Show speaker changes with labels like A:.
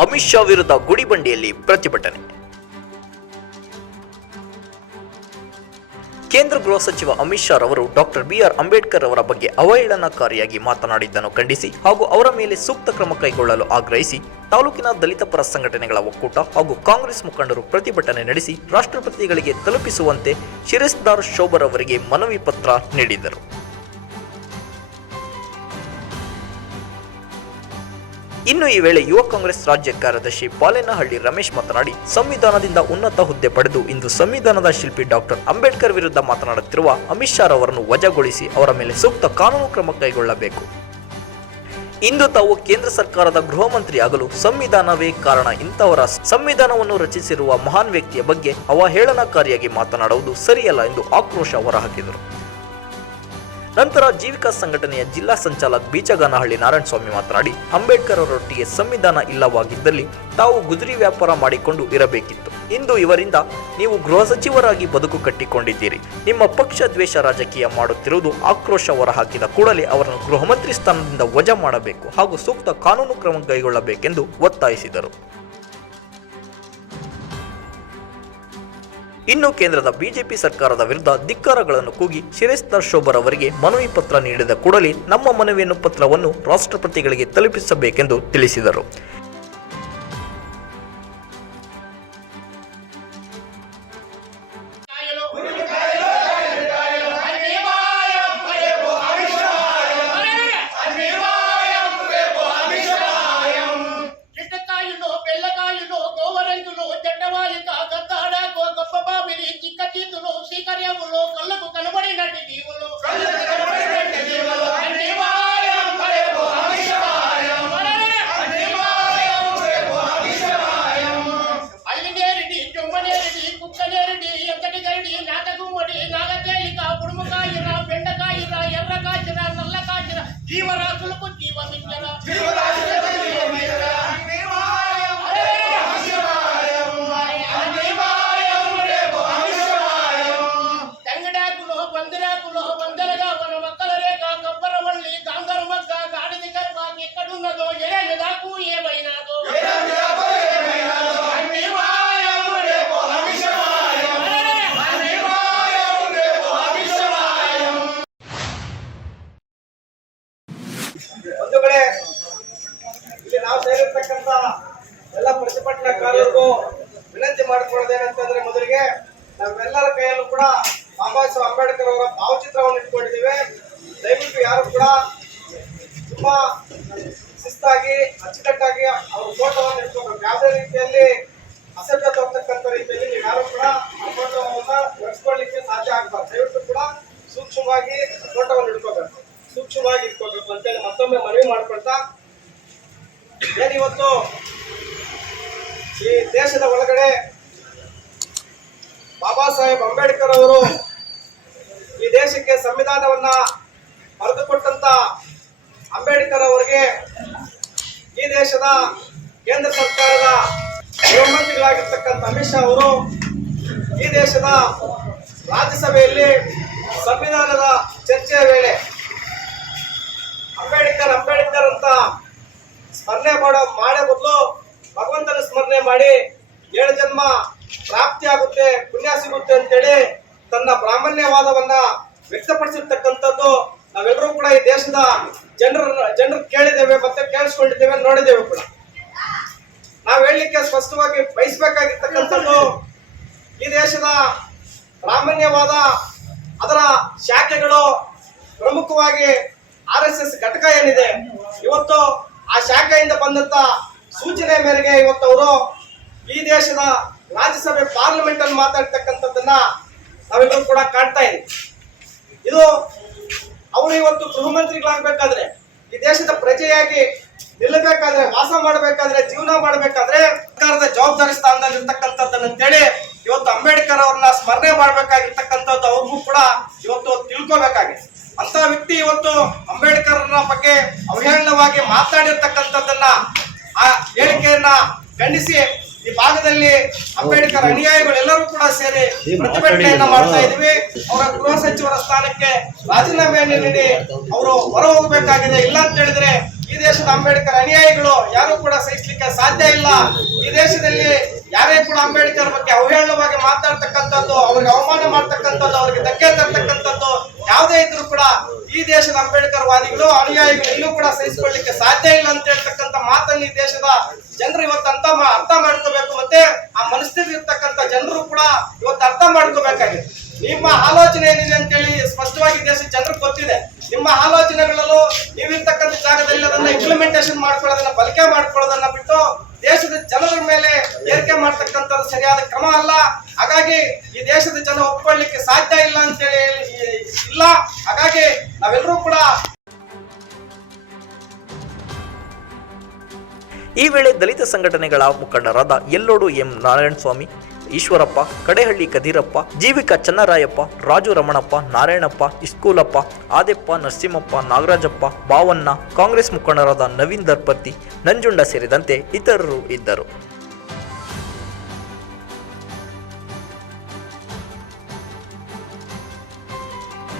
A: ಅಮಿತ್ ಶಾ ವಿರುದ್ಧ ಗುಡಿಬಂಡಿಯಲ್ಲಿ ಪ್ರತಿಭಟನೆ. ಕೇಂದ್ರ ಗೃಹ ಸಚಿವ ಅಮಿತ್ ಶಾ ರವರು ಡಾಕ್ಟರ್ ಬಿಆರ್ ಅಂಬೇಡ್ಕರ್ ಅವರ ಬಗ್ಗೆ ಅವಹೇಳನಕಾರಿಯಾಗಿ ಮಾತನಾಡಿದ್ದನ್ನು ಖಂಡಿಸಿ ಹಾಗೂ ಅವರ ಮೇಲೆ ಸೂಕ್ತ ಕ್ರಮ ಕೈಗೊಳ್ಳಲು ಆಗ್ರಹಿಸಿ ತಾಲೂಕಿನ ದಲಿತ ಪರ ಸಂಘಟನೆಗಳ ಒಕ್ಕೂಟ ಹಾಗೂ ಕಾಂಗ್ರೆಸ್ ಮುಖಂಡರು ಪ್ರತಿಭಟನೆ ನಡೆಸಿ ರಾಷ್ಟ್ರಪತಿಗಳಿಗೆ ತಲುಪಿಸುವಂತೆ ಶಿರಸ್ದಾರ್ ಶೋಭರ್ ಅವರಿಗೆ ಮನವಿ ಪತ್ರ ನೀಡಿದರು ಇನ್ನು ಈ ವೇಳೆ ಯುವ ಕಾಂಗ್ರೆಸ್ ರಾಜ್ಯ ಕಾರ್ಯದರ್ಶಿ ಪಾಲೇನಹಳ್ಳಿ ರಮೇಶ್ ಮಾತನಾಡಿ, ಸಂವಿಧಾನದಿಂದ ಉನ್ನತ ಹುದ್ದೆ ಪಡೆದು ಇಂದು ಸಂವಿಧಾನದ ಶಿಲ್ಪಿ ಡಾಕ್ಟರ್ ಅಂಬೇಡ್ಕರ್ ವಿರುದ್ಧ ಮಾತನಾಡುತ್ತಿರುವ ಅಮಿತ್ ಶಾ ಅವರನ್ನು ವಜಾಗೊಳಿಸಿ ಅವರ ಮೇಲೆ ಸೂಕ್ತ ಕಾನೂನು ಕ್ರಮ ಕೈಗೊಳ್ಳಬೇಕು. ಇಂದು ತಾವು ಕೇಂದ್ರ ಸರ್ಕಾರದ ಗೃಹ ಮಂತ್ರಿಯಾಗಲು ಸಂವಿಧಾನವೇ ಕಾರಣ. ಇಂಥವರ ಸಂವಿಧಾನವನ್ನು ರಚಿಸಿರುವ ಮಹಾನ್ ವ್ಯಕ್ತಿಯ ಬಗ್ಗೆ ಅವಹೇಳನಕಾರಿಯಾಗಿ ಮಾತನಾಡುವುದು ಸರಿಯಲ್ಲ ಎಂದು ಆಕ್ರೋಶ ಹೊರಹಾಕಿದರು. ನಂತರ ಜೀವಿಕಾ ಸಂಘಟನೆಯ ಜಿಲ್ಲಾ ಸಂಚಾಲಕ್ ಬೀಚಗಾನಹಳ್ಳಿ ನಾರಾಯಣಸ್ವಾಮಿ ಮಾತನಾಡಿ, ಅಂಬೇಡ್ಕರ್ ಅವರೊಟ್ಟಿಗೆ ಸಂವಿಧಾನ ಇಲ್ಲವಾಗಿದ್ದಲ್ಲಿ ತಾವು ಗುಜರಿ ವ್ಯಾಪಾರ ಮಾಡಿಕೊಂಡು ಇರಬೇಕಿತ್ತು. ಇಂದು ಇವರಿಂದ ನೀವು ಗೃಹ ಸಚಿವರಾಗಿ ಬದುಕು ಕಟ್ಟಿಕೊಂಡಿದ್ದೀರಿ. ನಿಮ್ಮ ಪಕ್ಷ ದ್ವೇಷ ರಾಜಕೀಯ ಮಾಡುತ್ತಿರುವುದು ಆಕ್ರೋಶ ಹೊರಹಾಕಿದ ಕೂಡಲೇ ಅವರನ್ನು ಗೃಹ ಸ್ಥಾನದಿಂದ ವಜಾ ಮಾಡಬೇಕು ಹಾಗೂ ಸೂಕ್ತ ಕಾನೂನು ಕ್ರಮ ಕೈಗೊಳ್ಳಬೇಕೆಂದು ಒತ್ತಾಯಿಸಿದರು. ಇನ್ನು ಕೇಂದ್ರದ ಬಿಜೆಪಿ ಸರ್ಕಾರದ ವಿರುದ್ಧ ಧಿಕ್ಕಾರಗಳನ್ನು ಕೂಗಿ ಶಿರೇಸ್ದಾರ್ ಶೋಭರ್ ಅವರಿಗೆ ಮನವಿ ಪತ್ರ ನೀಡಿದ ಕೂಡಲೇ ನಮ್ಮ ಮನವಿಯನ್ನು ಪತ್ರವನ್ನು ರಾಷ್ಟ್ರಪತಿಗಳಿಗೆ ತಲುಪಿಸಬೇಕೆಂದು ತಿಳಿಸಿದರು.
B: को जीवन जरा ಪ್ರತಿಭಟನಾಕಾರರಿಗೂ ವಿನಂತಿ ಮಾಡಿಕೊಳ್ಳೋದೇನಂತಂದ್ರೆ ಮೊದಲಿಗೆ ನಾವೆಲ್ಲರ ಕೈಯಲ್ಲೂ ಕೂಡ ಬಾಬಾ ಸಾಹೇಬ್ ಅಂಬೇಡ್ಕರ್ ಅವರ ಭಾವಚಿತ್ರವನ್ನು ಇಟ್ಕೊಂಡಿದ್ದೀವಿ. ದಯವಿಟ್ಟು ಯಾರು ಕೂಡ ತುಂಬಾ ಶಿಸ್ತಾಗಿ, ಅಚ್ಚುಕಟ್ಟಾಗಿ ಅವ್ರ ಫೋಟೋವನ್ನು ಇಟ್ಕೋಬೇಕು. ಯಾವುದೇ ರೀತಿಯಲ್ಲಿ ಅಸಭ್ಯ ತೋರ್ತಕ್ಕಂಥ ರೀತಿಯಲ್ಲಿ ನೀವು ಯಾರು ಕೂಡ ಆ ಫೋಟೋವನ್ನು ನಡೆಸ್ಕೊಳ್ಳಿಕ್ಕೆ ಸಾಧ್ಯ ಆಗ್ಬಾರ್ದು. ದಯವಿಟ್ಟು ಕೂಡ ಸೂಕ್ಷ್ಮವಾಗಿ ಫೋಟೋವನ್ನು ಇಟ್ಕೋಬೇಕು. ಸೂಕ್ಷ್ಮವಾಗಿ ಇಟ್ಕೋಬೇಕು ಅಂತೇಳಿ ಮತ್ತೊಮ್ಮೆ ಮನವಿ ಮಾಡ್ಕೊಳ್ತಾ ಏನಿವತ್ತು ಈ ದೇಶದ ಒಳಗಡೆ ಬಾಬಾ ಸಾಹೇಬ್ ಅಂಬೇಡ್ಕರ್ ಅವರು ಈ ದೇಶಕ್ಕೆ ಸಂವಿಧಾನವನ್ನ ಬರೆದುಕೊಟ್ಟಂತ ಅಂಬೇಡ್ಕರ್ ಅವರಿಗೆ ಈ ದೇಶದ ಕೇಂದ್ರ ಸರ್ಕಾರದ ಗೃಹಮಂತ್ರಿಗಳಾಗಿರ್ತಕ್ಕಂಥ ಅಮಿತ್ ಶಾ ಅವರು ಈ ದೇಶದ ರಾಜ್ಯಸಭೆಯಲ್ಲಿ ಸಂವಿಧಾನದ ಚರ್ಚೆಯ ವೇಳೆ ಅಂಬೇಡ್ಕರ್ ಅಂಬೇಡ್ಕರ್ ಅಂತ ಸ್ಮರಣೆ ಮಾಡೋ ಮಾಡೋ ಬದಲು ಸ್ಮರಣೆ ಮಾಡಿ ಏಳು ಜನ್ಮ ಪ್ರಾಪ್ತಿ ಆಗುತ್ತೆ, ಪುಣ್ಯ ಸಿಗುತ್ತೆ ಅಂತೇಳಿ ತನ್ನ ಬ್ರಾಹ್ಮಣ್ಯವಾದವನ್ನ ವ್ಯಕ್ತಪಡಿಸಿರ್ತಕ್ಕಂಥದ್ದು ನಾವೆಲ್ಲರೂ ಕೂಡ ಈ ದೇಶದ ಜನರ ಜನರು ಕೇಳಿದ್ದೇವೆ ಮತ್ತೆ ಕೇಳಿಸ್ಕೊಂಡಿದ್ದೇವೆ, ನೋಡಿದ್ದೇವೆ ಕೂಡ. ನಾವು ಹೇಳಲಿಕ್ಕೆ ಸ್ಪಷ್ಟವಾಗಿ ಬಯಸಬೇಕಾಗಿರ್ತಕ್ಕಂಥದ್ದು ಈ ದೇಶದ ಬ್ರಾಹ್ಮಣ್ಯವಾದ ಅದರ ಶಾಖೆಗಳು ಪ್ರಮುಖವಾಗಿ ಆರ್ ಎಸ್ ಎಸ್ ಘಟಕ ಏನಿದೆ, ಇವತ್ತು ಆ ಶಾಖೆಯಿಂದ ಬಂದಂತ ಸೂಚನೆ ಮೇರೆಗೆ ಇವತ್ತು ಅವರು ಈ ದೇಶದ ರಾಜ್ಯಸಭೆ ಪಾರ್ಲಿಮೆಂಟ್ ಅಲ್ಲಿ ಮಾತಾಡ್ತಕ್ಕಂಥದ್ದನ್ನ ನಾವೆಲ್ಲರೂ ಕೂಡ ಕಾಣ್ತಾ ಇದ್ದೀವಿ. ಇದು ಅವರು ಇವತ್ತು ಗೃಹ ಮಂತ್ರಿಗಳಾಗಬೇಕಾದ್ರೆ, ಈ ದೇಶದ ಪ್ರಜೆಯಾಗಿ ನಿಲ್ಲಬೇಕಾದ್ರೆ, ವಾಸ ಮಾಡಬೇಕಾದ್ರೆ, ಜೀವನ ಮಾಡಬೇಕಾದ್ರೆ ಸರ್ಕಾರದ ಜವಾಬ್ದಾರಿ ಸ್ಥಾನದಲ್ಲಿ ಇರ್ತಕ್ಕಂಥದ್ದನ್ನ ಅಂತೇಳಿ ಇವತ್ತು ಅಂಬೇಡ್ಕರ್ ಅವ್ರನ್ನ ಸ್ಮರಣೆ ಮಾಡ್ಬೇಕಾಗಿರ್ತಕ್ಕಂಥದ್ದು ಅವ್ರಿಗೂ ಕೂಡ ಇವತ್ತು ತಿಳ್ಕೋಬೇಕಾಗಿದೆ. ಅಂತ ವ್ಯಕ್ತಿ ಇವತ್ತು ಅಂಬೇಡ್ಕರ್ ಬಗ್ಗೆ ಅವಹೇಳನವಾಗಿ ಮಾತನಾಡಿರ್ತಕ್ಕಂಥದ್ದನ್ನ ಆ ಹೇಳಿಕೆಯನ್ನ ಖಂಡಿಸಿ ಈ ಭಾಗದಲ್ಲಿ ಅಂಬೇಡ್ಕರ್ ಅನುಯಾಯಿಗಳು ಎಲ್ಲರೂ ಕೂಡ ಸೇರಿ ಪ್ರತಿಭಟನೆಯನ್ನ ಮಾಡ್ತಾ ಇದೀವಿ ಅವರ ಗೃಹ ಸಚಿವರ ಸ್ಥಾನಕ್ಕೆ ರಾಜೀನಾಮೆಯನ್ನು ನೀಡಿ ಅವರು ಹೊರ ಹೋಗಬೇಕಾಗಿದೆ. ಇಲ್ಲ ಅಂತ ಹೇಳಿದ್ರೆ ಈ ದೇಶದ ಅಂಬೇಡ್ಕರ್ ಅನುಯಾಯಿಗಳು ಯಾರು ಕೂಡ ಸಹಿಸಲಿಕ್ಕೆ ಸಾಧ್ಯ ಇಲ್ಲ. ಈ ದೇಶದಲ್ಲಿ ಯಾರೇ ಕೂಡ ಅಂಬೇಡ್ಕರ್ ಬಗ್ಗೆ ಅವಹೇಳನವಾಗಿ ಮಾತಾಡ್ತಕ್ಕಂಥದ್ದು ಅವ್ರಿಗೆ ಅವಮಾನ ಮಾಡ್ತಕ್ಕಂಥದ್ದು ಅವ್ರಿಗೆ ಧಕ್ಕೆ ತರ್ತಕ್ಕಂಥದ್ದು ಯಾವುದೇ ಇದ್ರೂ ಕೂಡ ಈ ದೇಶದ ಅಂಬೇಡ್ಕರ್ ವಾದಿಗಳು ಅನುಯಾಯಿಗಳು ಎಲ್ಲೂ ಕೂಡ ಸಹಿಸಿಕೊಳ್ಳಿಕ್ಕೆ ಸಾಧ್ಯ ಇಲ್ಲ ಅಂತ ಹೇಳ್ತಕ್ಕಂಥ ಮಾತನ್ನು ಈ ದೇಶದ ಜನರು ಇವತ್ತು ಅಂತ ಅರ್ಥ ಮಾಡ್ಕೋಬೇಕು ಮತ್ತೆ ಆ ಮನಸ್ಥಿತಿ ಇರ್ತಕ್ಕಂಥ ಜನರು ಕೂಡ ಇವತ್ತು ಅರ್ಥ ಮಾಡ್ಕೋಬೇಕಾಗಿದೆ. ನಿಮ್ಮ ಆಲೋಚನೆ ಏನಿದೆ ಅಂತೇಳಿ ಸ್ಪಷ್ಟವಾಗಿ ದೇಶದ ಜನರು ಗೊತ್ತಿದೆ. ನಿಮ್ಮ ಆಲೋಚನೆಗಳಲ್ಲೂ ನೀವಿರ್ತಕ್ಕಂಥ ಜಾಗದಲ್ಲಿ ಅದನ್ನ ಇಂಪ್ಲಿಮೆಂಟೇಷನ್ ಮಾಡ್ಕೊಳ್ಳೋದನ್ನ ಬಳಕೆ ಮಾಡ್ಕೊಳ್ಳೋದನ್ನ ಬಿಟ್ಟು ದೇಶದ ಜನರ ಮೇಲೆ ಏರಿಕೆ ಮಾಡ್ತಕ್ಕಂಥದ್ದು ಸರಿಯಾದ ಕ್ರಮ ಅಲ್ಲ. ಹಾಗಾಗಿ ಈ ದೇಶದ ಜನ ಒಪ್ಕೊಳ್ಳಿಕ್ಕೆ ಸಾಧ್ಯ ಇಲ್ಲ ಅಂತೇಳಿ ಇಲ್ಲ. ಹಾಗಾಗಿ ನಾವೆಲ್ಲರೂ ಕೂಡ
A: ಈ ವೇಳೆ ದಲಿತ ಸಂಘಟನೆಗಳ ಮುಖಂಡರಾದ ಎಲ್ಲೋಡು ಎಂ ನಾರಾಯಣಸ್ವಾಮಿ ಈಶ್ವರಪ್ಪ, ಕಡೆಹಳ್ಳಿ ಕದೀರಪ್ಪ, ಜೀವಿಕ ಚನ್ನರಾಯಪ್ಪ, ರಾಜು ರಮಣಪ್ಪ, ನಾರಾಯಣಪ್ಪ, ಇಸ್ಕೂಲಪ್ಪ, ಆದೆಪ್ಪ, ನರಸಿಂಹಪ್ಪ, ನಾಗರಾಜಪ್ಪ, ಬಾವಣ್ಣ, ಕಾಂಗ್ರೆಸ್ ಮುಖಂಡರಾದ ನವೀನ್ ದರ್ಪತಿ, ನಂಜುಂಡ ಸೇರಿದಂತೆ ಇತರರು ಇದ್ದರು.